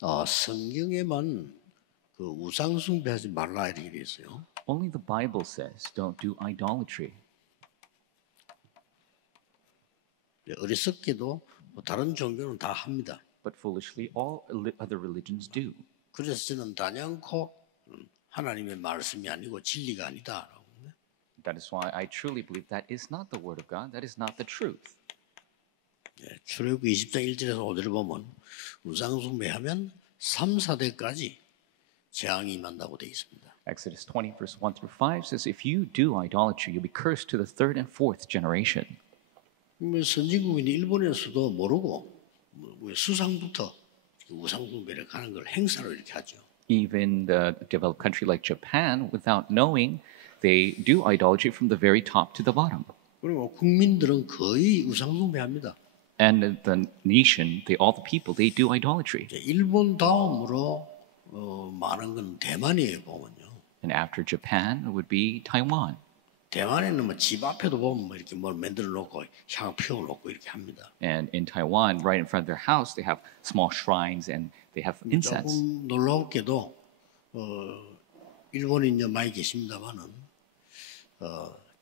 성경에만 그 우상 숭배하지 말라 이렇게 돼 있어요. Only the Bible says don't do idolatry. 어리석게도 다른 종교는 다 합니다. But foolishly, all other religions do. 그래서 저는 단연코 하나님의 말씀이 아니고 진리가 아니다. That is why I truly believe that is not the word of God. That is not the truth. 출애굽기 20장 1절에서 5절을 보면 우상 숭배하면 3, 4대까지 재앙이 임한다고 되어 있습니다. Exodus 20 verse 1 through 5 says if you do idolatry, you'll be cursed to the third and fourth generation. 선진국인 일본에서도 모르고 수상부터 우상 숭배를 가는 걸 행사로 이렇게 하죠. Even the developed country like Japan, without knowing, they do idolatry from the very top to the bottom. 그리고 국민들은 거의 우상 숭배합니다. And the nation, all the people, they do idolatry. 일본 다음으로 많은 건 대만이에요 보면요. And after Japan, it would be Taiwan. 대만에는 뭐 집 앞에도 보면 뭐 이렇게 뭘 만들어 놓고 향 피워 놓고 이렇게 합니다. And in Taiwan, right in front of their house, they have small shrines and they have incense. 조금 놀라웠게도 일본인 많이 계십니다만은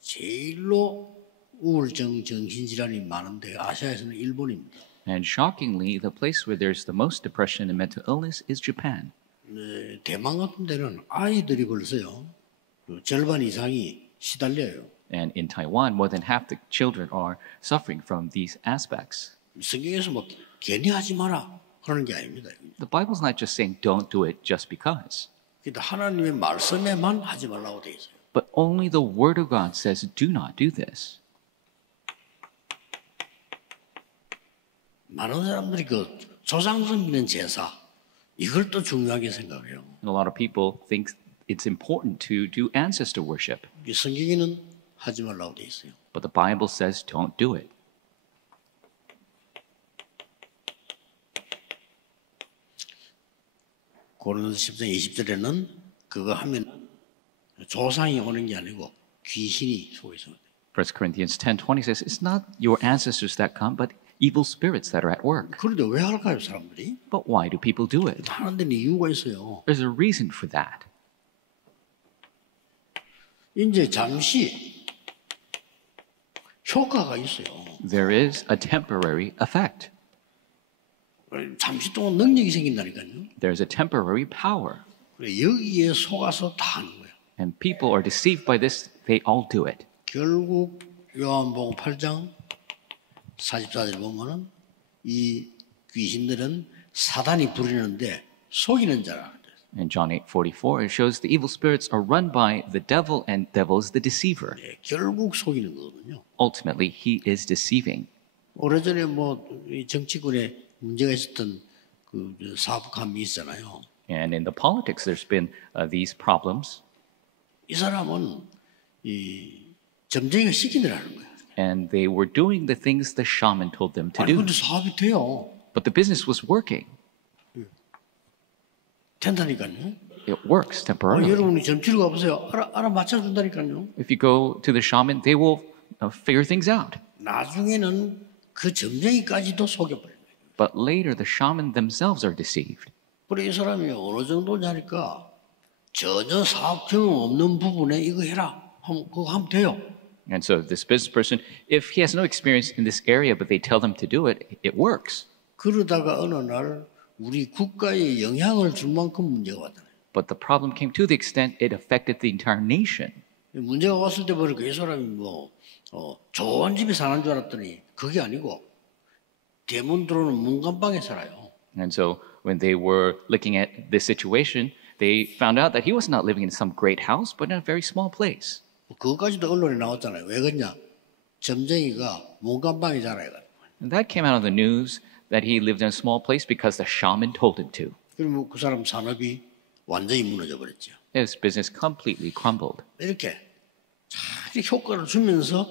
제일로 우울증 정신질환이 많은데 아시아에서는 일본입니다. And shockingly, the place where there's the most depression and mental illness is Japan. 대만 같은 데는 아이들이 벌써요 절반 이상이 시달려요. And in Taiwan, more than half the children are suffering from these aspects. 성경에서 뭐 괜히 하지 마라 그러는 게 아닙니다. The Bible's not just saying don't do it just because. 그러니까 하나님의 말씀에만 하지 말라고 돼 있어요. But only the Word of God says do not do this. 많은 사람들이 그 조상선 믿는 제사 이걸 또 중요하게 생각해요. And a lot of people think it's important to do ancestor worship. 이 성경에는 하지 말라고 돼 있어요. But the Bible says don't do it. 고린도서 10장 20절에는 그거 하면 조상이 오는 게 아니고 귀신이 속에서 오는 1 Corinthians 10:20 says it's not your ancestors that come, but evil spirits that are at work. 그런데 왜 할까요, 사람들이? But why do people do it? 하는 데는 이유가 있어요. There's a reason for that. 이제 잠시 효과가 있어요. There is a temporary effect. 잠시 동안 능력이 생긴다니까요. There's a temporary power. 여기에 속아서 다 하는 거예요. And people are deceived by this. They all do it. 결국 요한복음 8장 44절 보면은 이 귀신들은 사단이 부리는데 속이는 자라. In John 8:44, it shows the evil spirits are run by the devil, and devil is the deceiver. 결국 속이는 거거든요. Ultimately, he is deceiving. 오래전에 뭐 정치권에 문제가 있었던 그 사업감이 있잖아요. And in the politics, there's been these problems. 이 사람은 이 점쟁이가 시키더라는 거예요. And they were doing the things the shaman told them to 아니 do. 근데 사업이 돼요. But the business was working. 된다니까요. It works temporarily. 여러분이 점치러 가보세요. 알아맞혀준다니까요. If you go to the shaman, they will figure things out. 나중에는 그 점쟁이까지도 속여버려요. But later, the shaman themselves are deceived. 그래 이 사람이 어느 정도냐니까 전혀 사업 경험 없는 부분에 이거 해라. 그거 하면 돼요. And so this business person, if he has no experience in this area, but they tell them to do it, it works. 그러다가 어느 날 우리 국가에 영향을 줄 만큼 문제가 왔잖아요. But the problem came to the extent it affected the entire nation. 문제가 왔을 때 보니까 이 사람이 뭐 좋은 집에 사는 줄 알았더니 그게 아니고 대문 들어오는 문간방에 살아요. And so when they were looking at this situation, they found out that he was not living in some great house, but in a very small place. 그것까지도 언론에 나왔잖아요. 왜 그러냐? 점쟁이가 문간방에 살아요. And that came out of the news that he lived in a small place because the shaman told him to. 그러면 그 사람 산업이 완전히 무너져 버렸죠. His business completely crumbled. 이렇게 잘 효과를 주면서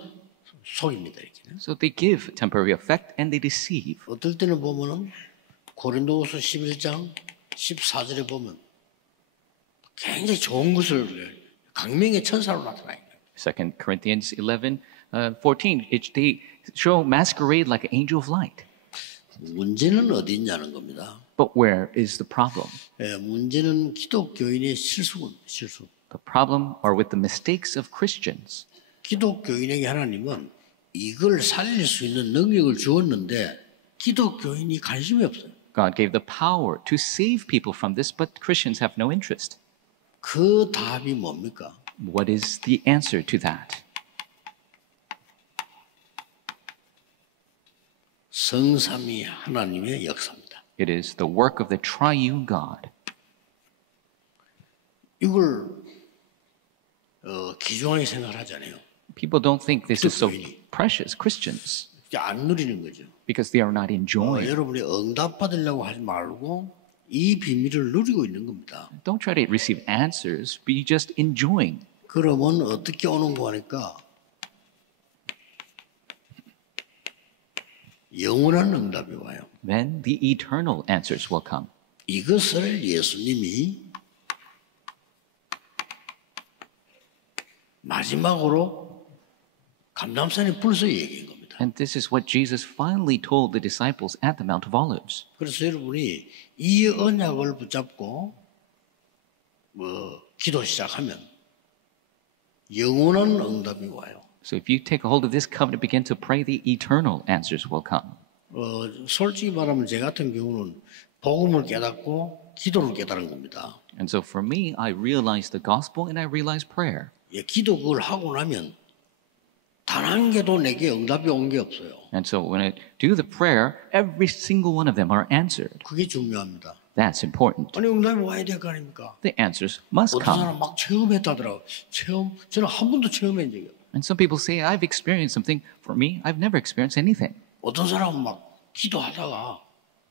속입니다. 이렇게. So they give temporary effect and they deceive. 어떨 때는 보면은 고린도후서 11장 14절에 보면 굉장히 좋은 것을 강명의 천사로 나타나요. 2 Corinthians 11:14, they show masquerade like an angel of light. 문제는 어디 있냐는 겁니다. But where is the problem? 문제는 기독교인의 실수입니다. 실수. The problem are with the mistakes of Christians. 기독교인에게 하나님은 이걸 살릴 수 있는 능력을 주었는데 기독교인이 관심이 없어요. God gave the power to save people from this, but Christians have no interest. 그 답이 뭡니까? What is the answer to that? 성삼위 하나님의 역사입니다. It is the work of the triune God. 이걸 귀중하게 생각하잖아요. People don't think this is so 기독교인이. precious, Christians, 안 누리는 거죠. because they are not enjoying. 여러분이 응답받으려고 하지 말고 이 비밀을 누리고 있는 겁니다. Don't try to receive answers, be just enjoying. 그러면 어떻게 오는 거니까 영원한 응답이 와요. Then the eternal answers will come. 이것을 예수님이 마지막으로 감람산에 불러서 얘기한 겁니다. And this is what Jesus finally told the disciples at the Mount of Olives. 그래서 여러분이 이 언약을 붙잡고 기도 시작하면 영원한 응답이 와요. So if you take a hold of this covenant, begin to pray, the eternal answers will come. 솔직히 말하면 제 같은 경우는 복음을 깨닫고 기도를 깨달은 겁니다. And so for me, I realized the gospel and I realized prayer. 기도 그걸 하고 나면 단 한 개도 내게 응답이 온 게 없어요. And so when I do the prayer, every single one of them are answered. 그게 중요합니다. That's important. 아니 응답이 와야 될 거 아닙니까? The answers must 어떤 come. 사람 막 체험했다더라고. 저는 한 번도 체험한 적이 없어요. And some people say, I've experienced something. For me, I've never experienced anything. 어떤 사람은 막 기도하다가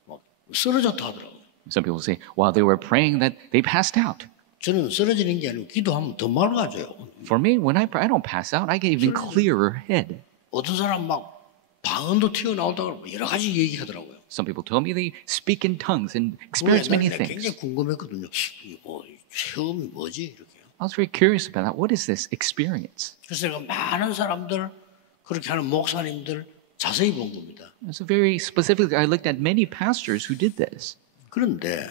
막 쓰러졌다 하더라고요. Some people say, while they were praying, that they passed out. 저는 쓰러지는 게 아니고 기도하면 더 맑아져요. For me, when I pray, I don't pass out. I get even clearer head. 어떤 사람 막 방언도 튀어나오다가 여러 가지 얘기하더라고요. Some people told me they speak in tongues and experience many 내가 things. 굉장히 궁금했거든요. 이거 체험이 뭐지? 이렇게. I was very curious about that. What is this experience? 그래서 제가 많은 사람들 그렇게 하는 목사님들 자세히 본 겁니다. And so very specifically, I looked at many pastors who did this. 그런데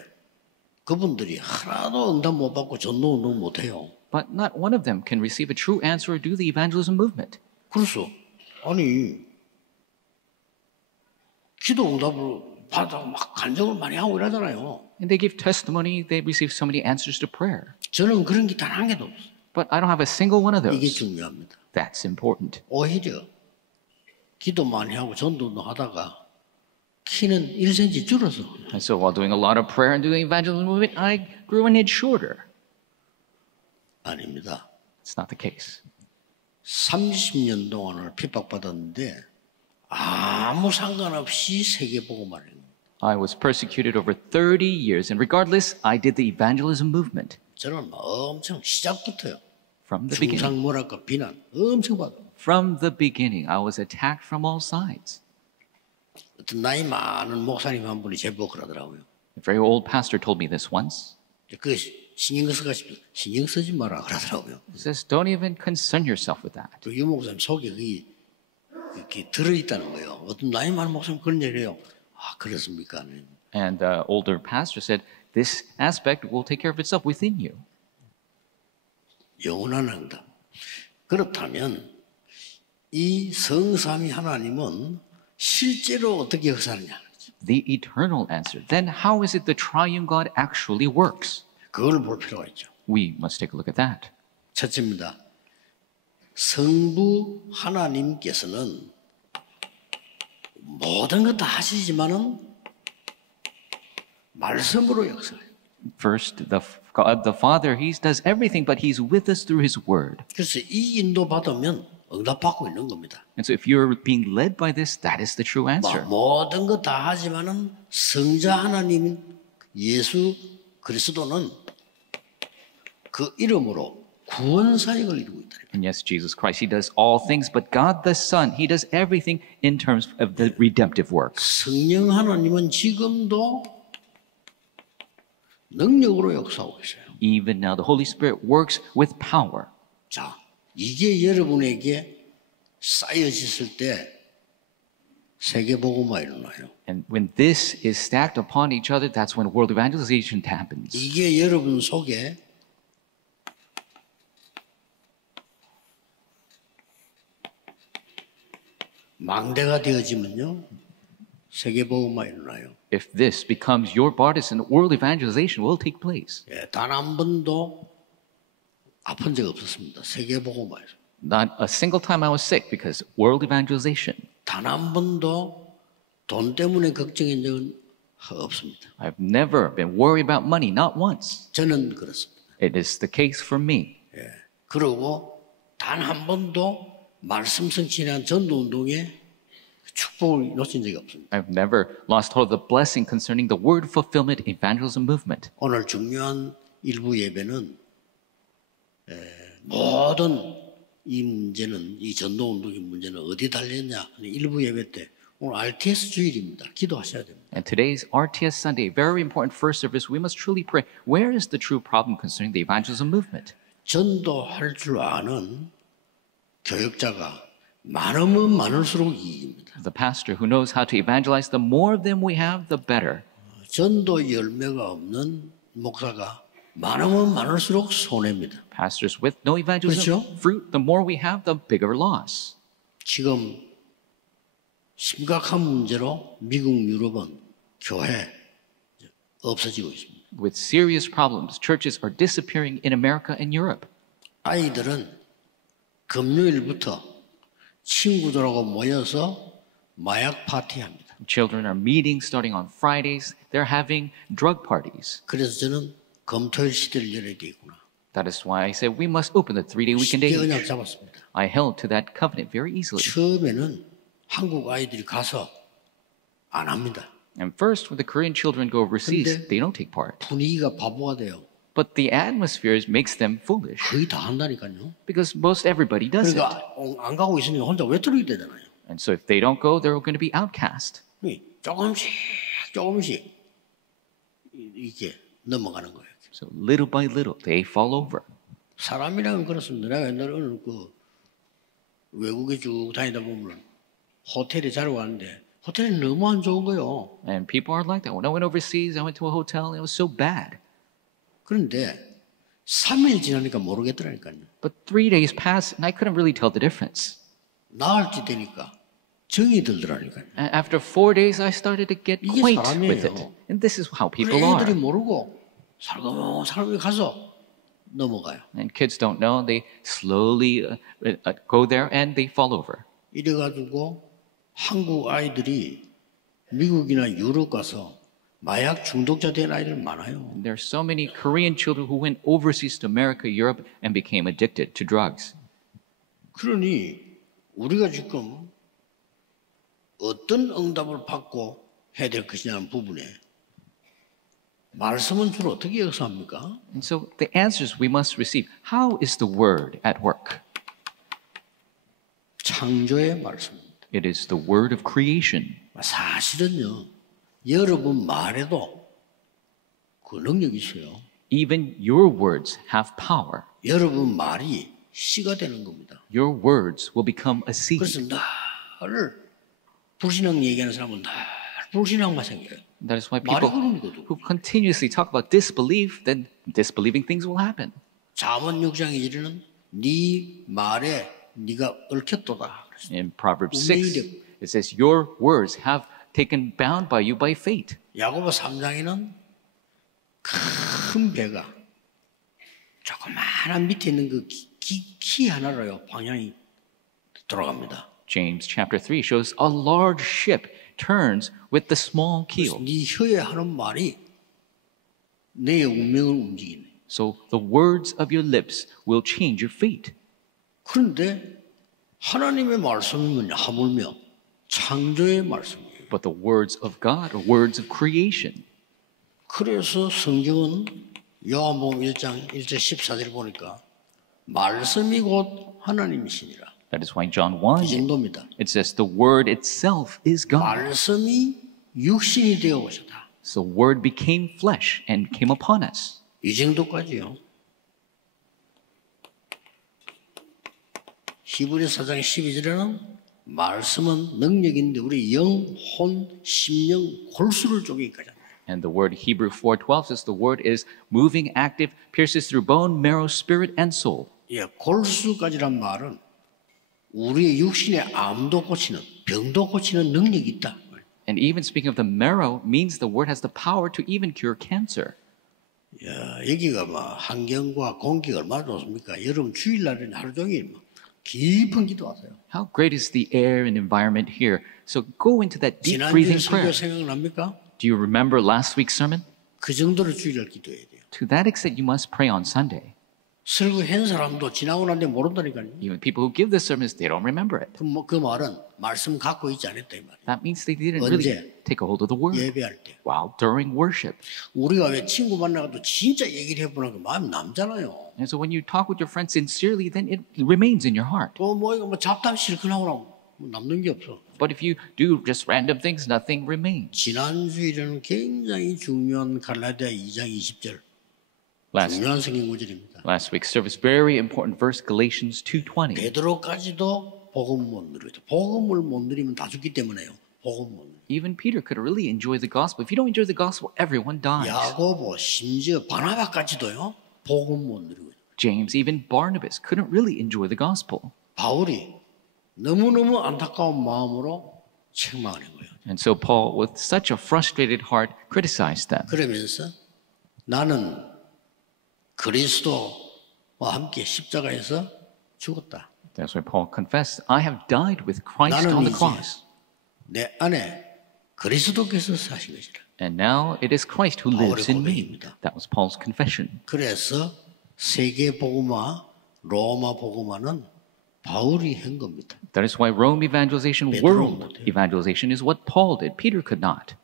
그분들이 하나도 응답 못 받고 전도 운동 못 해요. But not one of them can receive a true answer or do the evangelism movement. 그래서 아니 기도 응답을 받아 막 간증을 많이 하고 이러잖아요. And they give testimony, they receive so many answers to prayer. 저는 그런 게 단 한 개도 없어요. But I don't have a single one of 이게 those. 중요합니다. That's important. 오히려 기도 많이 하고 전도 운동 하다가 키는 1cm 줄어서 And so while doing a lot of prayer and doing evangelism movement, I grew an inch shorter. 아닙니다. It's not the case. 30년 동안을 핍박받았는데 아무 상관없이 세계복음을 해요. I was persecuted over 30 years, and regardless, I did the evangelism movement 저는 엄청 시작부터요. from the beginning. 중상모략과 비난 엄청 받아요. From the beginning, I was attacked from all sides. 어떤 나이 많은 목사님 한 분이 제보고 그러더라고요. A very old pastor told me this once. 그 신경 쓰지 마라 그러더라고요. He says, don't even concern yourself with that. 그 유 목사님 속에 그게 이렇게 들어있다는 거예요. 어떤 나이 많은 목사님 그런 얘기해요. 아 그렇습니까? And the older pastor said, this aspect will take care of itself within you. 영원한 응답. 그렇다면 이 성삼위 하나님은 실제로 어떻게 역사하느냐? The eternal answer. Then how is it the triune God actually works? 그걸 볼 필요가 있죠. We must take a look at that. 첫째입니다. 성부 하나님께서는 모든 것 다 하시지만은 말씀으로 역사해요. First, God the Father, He does everything, but He's with us through His Word. 그래서 이 인도 받으면 응답받고 있는 겁니다. And so if you're being led by this, that is the true answer. 모든 것 다 하지만은 성자 하나님 예수 그리스도는 그 이름으로 구원 사역을 이루고 있다. And yes, Jesus Christ, He does all things, but God the Son, He does everything in terms of the redemptive work. 성령 하나님은 지금도 능력으로 역사하고 있어요. Even now, the Holy Spirit works with power. 자, 이게 여러분에게 쌓여졌을 때 세계복음화 일어나요. And when this is stacked upon each other, that's when world evangelization happens. 이게 여러분 속에 망대가 되어지면요. 세계복음화 일어나요. If this becomes your partisan, world evangelization will take place. 예, 단 한 번도 아픈 적 없었습니다. 세계복음화에서. Not a single time I was sick because world evangelization. 단 한 번도 돈 때문에 걱정한 적은 없습니다. I've never been worried about money, not once. 저는 그렇습니다. It is the case for me. 예. 그리고 단 한 번도 말씀 성취한 전도운동에 축복을 놓친 적이 없습니다. I've never lost hold of the blessing concerning the word fulfillment evangelism movement. 오늘 중요한 일부 예배는 모든 이 문제는 이 전도운동의 문제는 어디 달렸냐 하는 일부 예배 때 오늘 RTS 주일입니다. 기도하셔야 됩니다. And today's RTS Sunday, very important first service, we must truly pray. Where is the true problem concerning the evangelism movement? 전도할 줄 아는 교역자가 많으면 많을수록 이익입니다. The pastor who knows how to evangelize, the more of them we have, the better. 전도 열매가 없는 목사가 많으면 많을수록 손해입니다. Pastors with no evangelism 그렇죠? fruit, the more we have, the bigger loss. 지금 심각한 문제로 미국, 유럽은 교회 없어지고 있습니다. With serious problems, churches are disappearing in America and Europe. 아이들은 금요일부터 친구들하고 모여서 마약 파티합니다. Children are meeting starting on Fridays. They're having drug parties. 그래서 저는 금토일 시대를 열어야 되겠구나. That is why I said we must open the 3-day weekend 쉽게 언약 age. 잡았습니다. I held to that covenant very easily. 처음에는 한국 아이들이 가서 안 합니다. And first, when the Korean children go overseas, 근데 they don't take part. 분위기가 바보가 돼요. But the atmosphere makes them foolish 거의 다 한다니까요. because most everybody does it. 그러니까 안 가고 있으니까 혼자 외톨이게 되잖아요. And so if they don't go, they're going to be outcast. 조금씩 이렇게 넘어가는 거예요. So little by little, they fall over. 사람이라면 그렇습니다. 내가 옛날에 어느 외국에 쭉 다니다 보면 호텔에 자러 가는데 호텔이 너무 안 좋은 거예요. And people are like that. When I went overseas, I went to a hotel and it was so bad. 그런데 3일 지나니까 모르겠더라니까요. But 3 days passed and I couldn't really tell the difference. 나흘째 되니까 정이 들더라니까요. And after 4 days, I started to get 이게 quaint with it. 사람이에요. And this is how people 그래, 애들이 are. 모르고 사람이 가서 넘어가요. And kids don't know. They slowly go there and they fall over. 이래가지고 한국 아이들이 미국이나 유럽 가서 마약 중독자 된 아이들 많아요. There are so many Korean children who went overseas to America, Europe, and became addicted to drugs. 그러니 우리가 지금 어떤 응답을 받고 해야 될 것이냐는 부분에 말씀은 주로 어떻게 역사합니까? And so the answers we must receive. How is the word at work? 창조의 말씀입니다. It is the word of creation. 사실은요, 여러분 말에도 그 능력이 있어요. Even your words have power. 여러분 말이 씨가 되는 겁니다. Your words will become a seed. 그래서 늘 불신앙 얘기하는 사람은 늘 불신앙만 생겨요. That is why 말이 people 그러는 거죠. who continuously talk about disbelief, then disbelieving things will happen. 잠언 6장에 이르는 네 말에 네가 얽혔도다. In Proverbs 운명이력. 6, it says, your words have taken bound by you by fate. 야고보 3장에는 큰 배가 조그마한 밑에 있는 그 키 하나로요 방향이 돌아갑니다. James chapter 3 shows a large ship turns with the small 그래서 keel. 네 혀에 하는 말이 내 운명을 움직이네. So the words of your lips will change your fate. 그런데 하나님의 말씀은 하물며 창조의 말씀이에요. But the words of God are words of creation. 그래서 성경은 요한복음 1장 1절 14절 보니까 말씀이 곧 하나님이시니라. That is why John 이 1, 정도입니다. it says the word itself is God. 말씀이 육신이 되어 오셨다. So the word became flesh and came upon us. 이 정도까지요. 히브리 4장 12절에는 말씀은 능력인데 우리 영, 혼, 심령, 골수를 쪼개기까지 합니다. And the word Hebrew 4:12 says the word is moving, active, pierces through bone, marrow, spirit, and soul. 예, 골수까지란 말은 우리의 육신의 암도 고치는, 병도 고치는 능력이 있다. And even speaking of the marrow means the word has the power to even cure cancer. 야, 여기가 뭐 환경과 공기가 얼마나 좋습니까? 여러분 주일날에는 하루 종일 뭐 깊은 기도하세요. How great is the air and environment here. So go into that deep 지난주에 breathing 설교 prayer. 생각납니까? Do you remember last week's sermon? 그 정도로 주일날 기도해야 돼요. To that extent, you must pray on Sunday. 설교한 사람도 지나고 난데 모른다니까요. Even people who give the sermons, they don't remember it. 그 말은 말씀 갖고 있지 않았다 이 말이에요. That means they didn't 언제? really take a hold of the word. 예배할 때. While during worship. 우리가 왜 친구 만나가도 진짜 얘기를 해보는 거 마음이 남잖아요. And so when you talk with your friends sincerely, then it remains in your heart. 또 뭐 이거 뭐 잡담 실컷하고 남는 게 없어. But if you do just random things, nothing remains. 지난 주일에는 굉장히 중요한 갈라디아 2장 20절 Last 중요한 성경 구절입니다. week's service, very important verse, Galatians 2:20. 베드로까지도 복음 못 누려요. 복음을 못 누리면 다 죽기 때문에요. 복음 못 누려. Even Peter could really enjoy the gospel. If you don't enjoy the gospel, everyone dies. 야고보 심지어 바나바까지도요. 복음 못 누리고. James, even Barnabas, couldn't really enjoy the gospel. 바울이 너무너무 안타까운 마음으로 책망하는 거예요. And so Paul, with such a frustrated heart, criticized them. 그러면서 나는 그리스도와 함께 십자가에서 죽었다. That's why Paul confessed, I have died with Christ on 나는 the cross. 내 안에 그리스도께서 사신 것이라. And now it is Christ who lives in me. 고백입니다. That was Paul's confession. 그래서 세계 복음화, 로마 복음화는 바울이 한 겁니다. That is why Rome evangelization, world evangelization is what Paul did. Peter could not.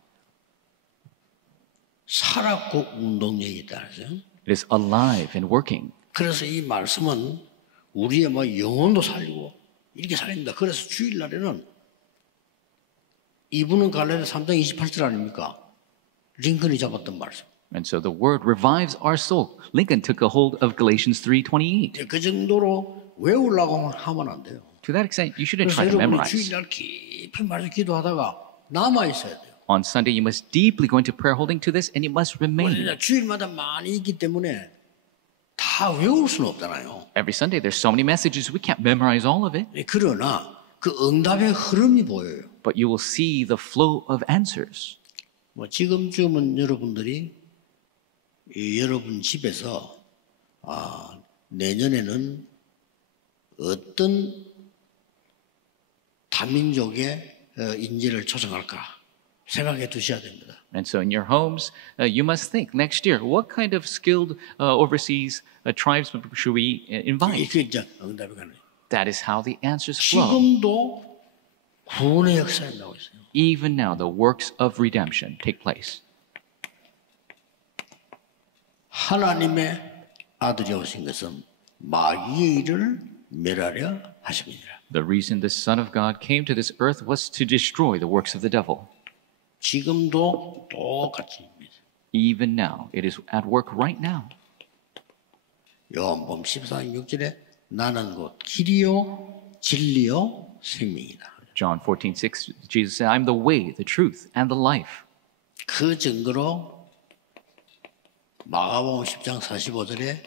살았고 운동력이 있다죠. It is alive and working. 그래서 이 말씀은 우리의 뭐 영혼도 살리고 이렇게 살립니다. 그래서 주일날에는 이분은 갈라디아 3장 28절 아닙니까? 링컨이 잡았던 말씀. And so the word revives our soul. Lincoln took a hold of Galatians 3:28. 그 정도로 외우려고 하면 안 돼요. To that extent, you shouldn't 그래서 try to 여러분이 memorize. 주일날 깊이 말씀 기도하다가 남아 있어야 돼요. On Sunday, you must deeply go into prayer holding to this, and you must remain. 왜냐하면 주일마다 많이 있기 때문에 다 외울 수는 없잖아요. Every Sunday, there's so many messages, we can't memorize all of it. 그러나 그 응답의 흐름이 보여요. But you will see the flow of answers. 뭐 지금쯤은 여러분들이 여러분 집에서 내년에는 어떤 다민족의 인재를 초청할까 생각해 두셔야 됩니다. And so in your homes, you must think next year, what kind of skilled overseas tribesmen should we invite? 이렇게 이제 응답이 가는 거예요. That is how the answers flow. 지금도 구원의 역사에 나오고 있어요. Even now, the works of redemption take place. 하나님의 아들이 오신 것은 마귀의 일을 멸하려 하십니다. The reason the Son of God came to this earth was to destroy the works of the devil. 지금도 똑같이 Even now, it is at work right now. 요한복음 14장 6절에 나는 곧 길이요 진리요 생명이다. John 14:6, Jesus said, I'm the way, the truth, and the life. 그 증거로 마가복음 10장 45절에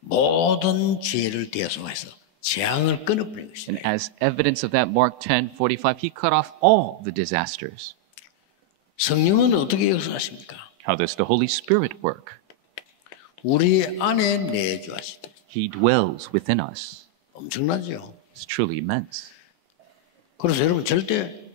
모든 죄를 대속해서 재앙을 끊어버린 And 것이다. as evidence of that, Mark 10:45, he cut off all the disasters. 성령은 어떻게 역사하십니까? How does the Holy Spirit work? 우리 안에 내주하시다. He dwells within us. 엄청나죠. It's truly immense. 그래서 여러분 절대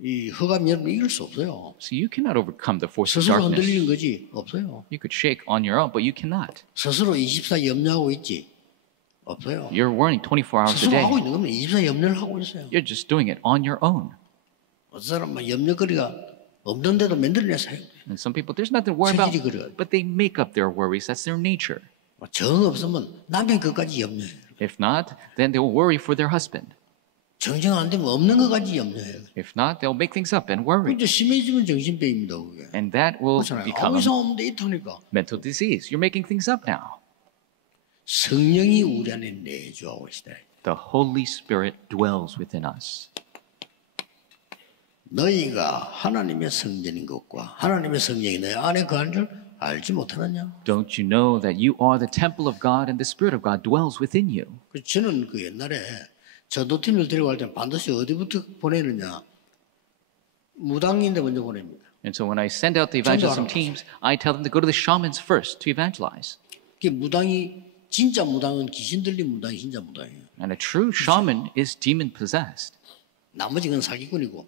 이 흑암 여러분 이길 수 없어요. So you cannot overcome the force of 스스로 darkness. 흔들리는 거지 없어요. You could shake on your own, but you cannot. 스스로 24 염려하고 있지 없어요. You're worrying 24 hours a 스스로 day. 하고 있는 겁니다. 24 염려를 하고 있어요. You're just doing it on your own. 어떤 사람은 염려거리가 없는데도 만들어내서 해요. And some people, there's nothing to worry about, 체질이 그래요. but they make up their worries. That's their nature. 정 없으면 남편 것까지 염려해요. If not, then they will worry for their husband. 정정 안 되면 없는 것까지 염려해요. If not, they'll make things up and worry. 이제 심해지면 정신병입니다. 그게. And that will 그렇잖아요. become 아무 이상 a 없는데 이타니까. mental disease. You're making things up now. 성령이 우리 안에 내주하고 계시다. The Holy Spirit dwells within us. 너희가 하나님의 성전인 것과 하나님의 성령이 너희 안에 거하는 줄 알지 못하느냐? Don't you know that you are the temple of God and the Spirit of God dwells within you? 저는 그 옛날에 전도팀을 데려갈 때 반드시 어디부터 보내느냐? 무당인데 먼저 보냅니다. And so when I send out the evangelism teams, I tell them to go to the shamans first to evangelize. 그 무당이 진짜 무당은 귀신 들린 무당이 진짜 무당이에요. And a true shaman is demon possessed. 나머지 건 사기꾼이고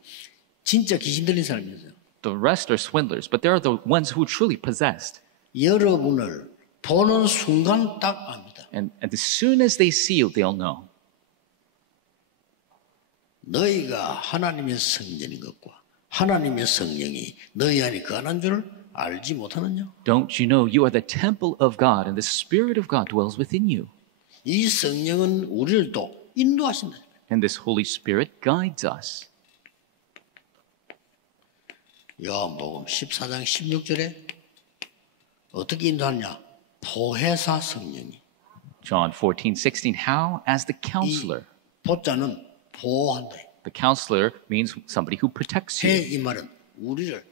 진짜 귀신 들린 사람이 있어요. The rest are swindlers, but they are the ones who are truly possessed. 여러분을 보는 순간 딱 압니다. And as soon as they see you, they'll know. 너희가 하나님의 성전인 것과 하나님의 성령이 너희 안에 거하는 줄 알지 못하느냐? Don't you know you are the temple of God and the Spirit of God dwells within you? 이 성령은 우리를 또 인도하신다. And this Holy Spirit guides us. 요한복음 14장 16절에 어떻게 인도하냐? 보혜사 성령이. John 14:16. How? As the counselor. 보자는 보호한다. The counselor means somebody who protects 해 you. 이 말은 우리를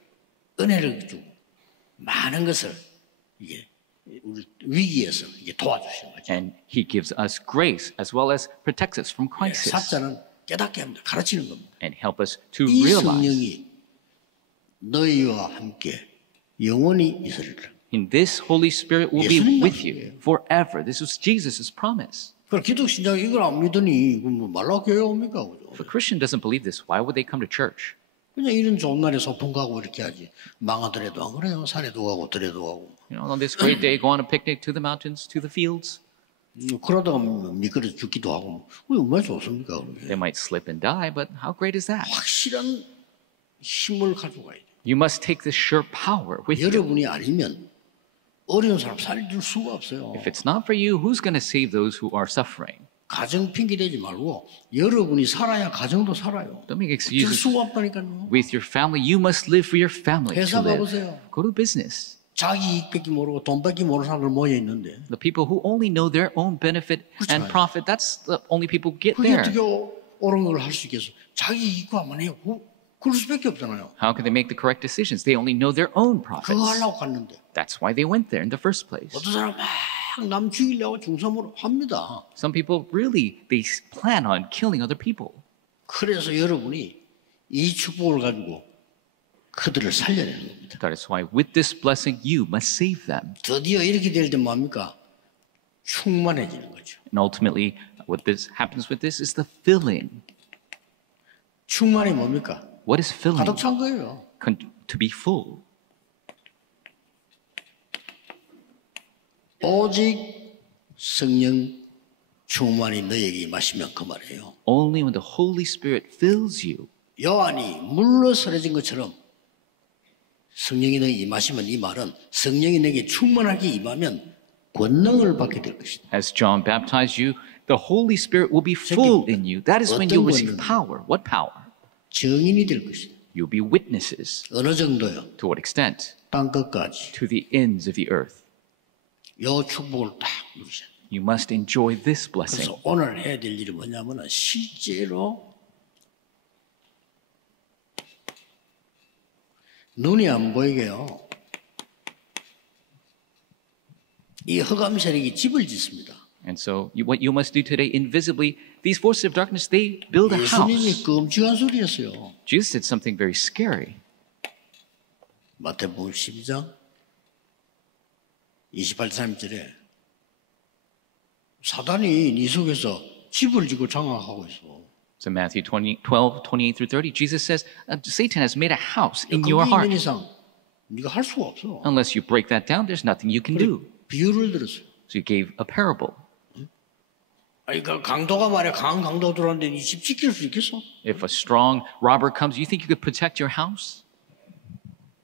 은혜를 주고 많은 것을 이게 우리 위기에서 이게 도와주시는 거죠. And he gives us grace as well as protects us from crisis. 사자는 깨닫게 합니다. 가르치는 겁니다. And help us to 이 realize. 성령이 너희와 함께 영원히 있으리라. In this Holy Spirit will be 예수님 with you forever. This was Jesus' promise. 그럼 기독 신자 이걸 안 믿으니 뭐 말라 교회 옵니까? 그죠? If a Christian doesn't believe this, why would they come to church? 그냥 이런 좋은 날에 소풍 가고 이렇게 하지. 망하더라도 안 그래요. 산에도 가고 들에도 가고. You know, on this great day, go on a picnic to the mountains, to the fields. 그러다가 미끄러 죽기도 하고. 얼마나 좋습니까? They might slip and die, but how great is that? 확실한 힘을 가지고 가야 돼. You must take this sure power with you. 여러분이 아니면 어려운 사람 살릴 수가 없어요. If it's not for you, who's going to save those who are suffering? 가정 핑계 대지 말고 여러분이 살아야 가정도 살아요. Don't make 될 excuses 수가 없다니까요. with your family. You must live for your family to 회사 live. 가보세요. Go to business. 자기 이익밖에 모르고 돈밖에 모르는 사람들 모여 있는데 The people who only know their own benefit and 그렇잖아요. profit, that's the only people who get 그게 there. 어떻게 옳은 걸 할 수 있겠어? 자기 이익과만 해요. 그럴 수밖에 없잖아요. How can they make the correct decisions? They only know their own 그거 profits. 하려고 갔는데 That's why they went there in the first place. 어떤 사람 막 남 죽이려고 중삼으로 합니다. Some people really, they plan on killing other people. 그래서 여러분이 이 축복을 가지고 그들을 살려내는 겁니다. That is why with this blessing, you must save them. 드디어 이렇게 될 때 뭡니까? 충만해지는 거죠. And ultimately, what this happens with this is the filling. 충만이 뭡니까? What is filling? 가득 찬 거예요. To be full. 오직 성령 충만이 너에게 임하시면 그 말이에요. Only when the Holy Spirit fills you. 요한이 물로 쓰러진 것처럼 성령이 너에게 임하시면 이 말은 성령이 너에게 충만하게 임하면 권능을 받게 될 것이다. As John baptized you, the Holy Spirit will be full in you. That is when you'll receive power. What power? 증인이 될 것이다. You'll be witnesses. 어느 정도요? To what extent? 땅 끝까지. To the ends of the earth. 요 축복을 딱 누리셔야 돼요. You must enjoy this blessing. 그래서 오늘 해야 될 일이 뭐냐면 실제로 눈이 안 보이게요. 이 흑암 세력이 집을 짓습니다. And so what you must do today, invisibly, these forces of darkness, they build a 예수님이 house. 끔찍한 소리 했어요. Jesus did something very scary. 마태복음 12장 28, 30절에 사단이 네 속에서 집을 짓고 장악하고 있어. So Matthew 12, 28 through 30, Jesus says, Satan has made a house in your 그게 heart. 있는 이상 네가 할 수가 없어. Unless you break that down, there's nothing you can do. 비유를 들었어요. So he gave a parable. 아니 그 강도가 말이야 강한 강도가 들어왔는데 네 집 지킬 수 있겠어? If a strong robber comes, you think you could protect your house?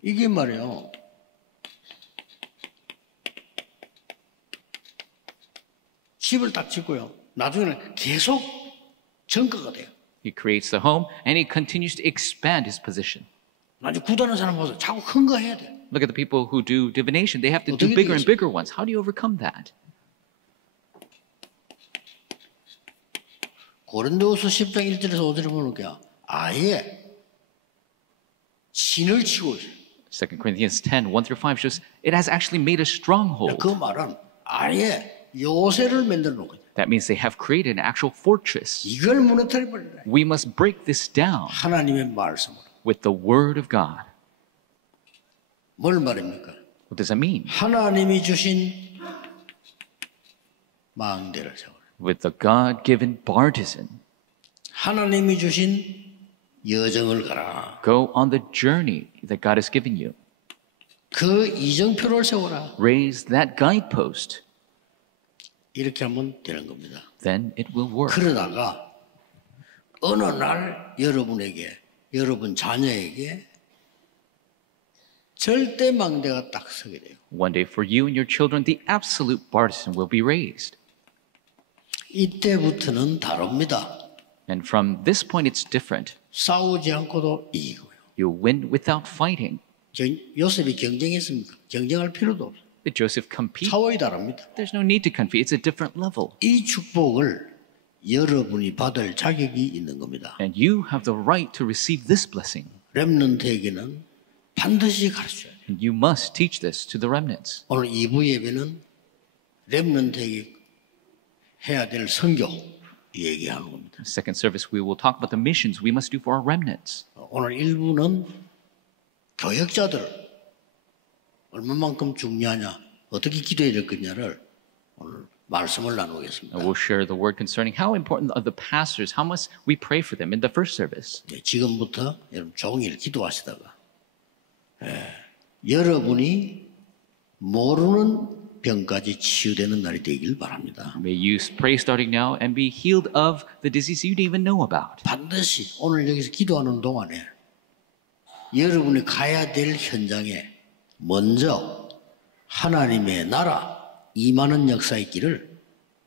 이게 말이에요. 집을 딱 짓고요. 나중에는 계속 전가가 돼요. He creates the home and he continues to expand his position. 나중에 구하는 사람 봐서 자꾸 큰 거 해야 돼. Look at the people who do divination. They have to do 어떻게 bigger and 되겠어요? bigger ones. How do you overcome that? 고린도후서 10장 1절에서 5절에 보니까 아예 진을 치고 있어요. 2 Corinthians 10, 1 through 5 shows it has actually made a stronghold. 그 말은 아예 요새를 만들어 놓거든요. That means they have created an actual fortress. 이걸 무너뜨려 버리라. We must break this down 하나님의 말씀으로. with the word of God. 뭘 말입니까? What does that mean? 하나님이 주신 망대를 세워라. With the God-given partisan. 하나님이 주신 여정을 가라. Go on the journey that God has given you. 그 이정표를 세워라. Raise that guidepost. 이렇게 하면 되는 겁니다. Then it will work. 그러다가 어느 날 여러분에게, 여러분 자녀에게 절대 망대가 딱 서게 돼요. One day for you and your children, the absolute partisan will be raised. 이때부터는 다릅니다. And from this point, it's different. 싸우지 않고도 이기고요. You win without fighting. 요셉이 경쟁했습니까? 경쟁할 필요도 없어요. Did Joseph compete? 차원이 다릅니다. There's no need to compete. It's a different level. 이 축복을 여러분이 받을 자격이 있는 겁니다. And you have the right to receive this blessing. 렘넌트에게는 반드시 가르쳐야 돼요. And you must teach this to the remnants. 오늘 2부 예배는 렘넌트에게 해야 될 선교 얘기하는 겁니다. Second service, we will talk about the missions we must do for our remnants. 오늘 1부는 교역자들 얼마만큼 중요하냐, 어떻게 기도해야 될 거냐를 오늘 말씀을 나누겠습니다. And we'll share the word concerning how important are the pastors, how must we pray for them in the first service. 지금부터 여러분 종일 기도하시다가 여러분이 모르는 병까지 치유되는 날이 되길 바랍니다. May you pray starting now and be healed of the disease you didn't even know about. 반드시 오늘 여기서 기도하는 동안에 여러분이 가야 될 현장에 먼저 하나님의 나라 임하는 역사 있기를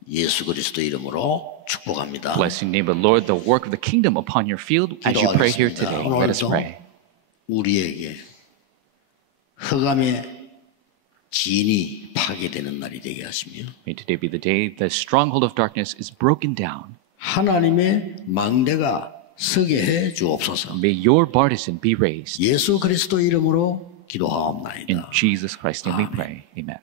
예수 그리스도 이름으로 축복합니다. Blessing name of Lord, the work of the kingdom upon your field as you pray here today. Let us pray. 우리에게 흑암의 진이 파괴되는 날이 되게 하시며 May today be the day the stronghold of darkness is broken down. 하나님의 망대가 서게 해 주옵소서. May your partisan be raised. 예수 그리스도 이름으로 기도하옵나이다. In Jesus Christ's name we pray. Amen.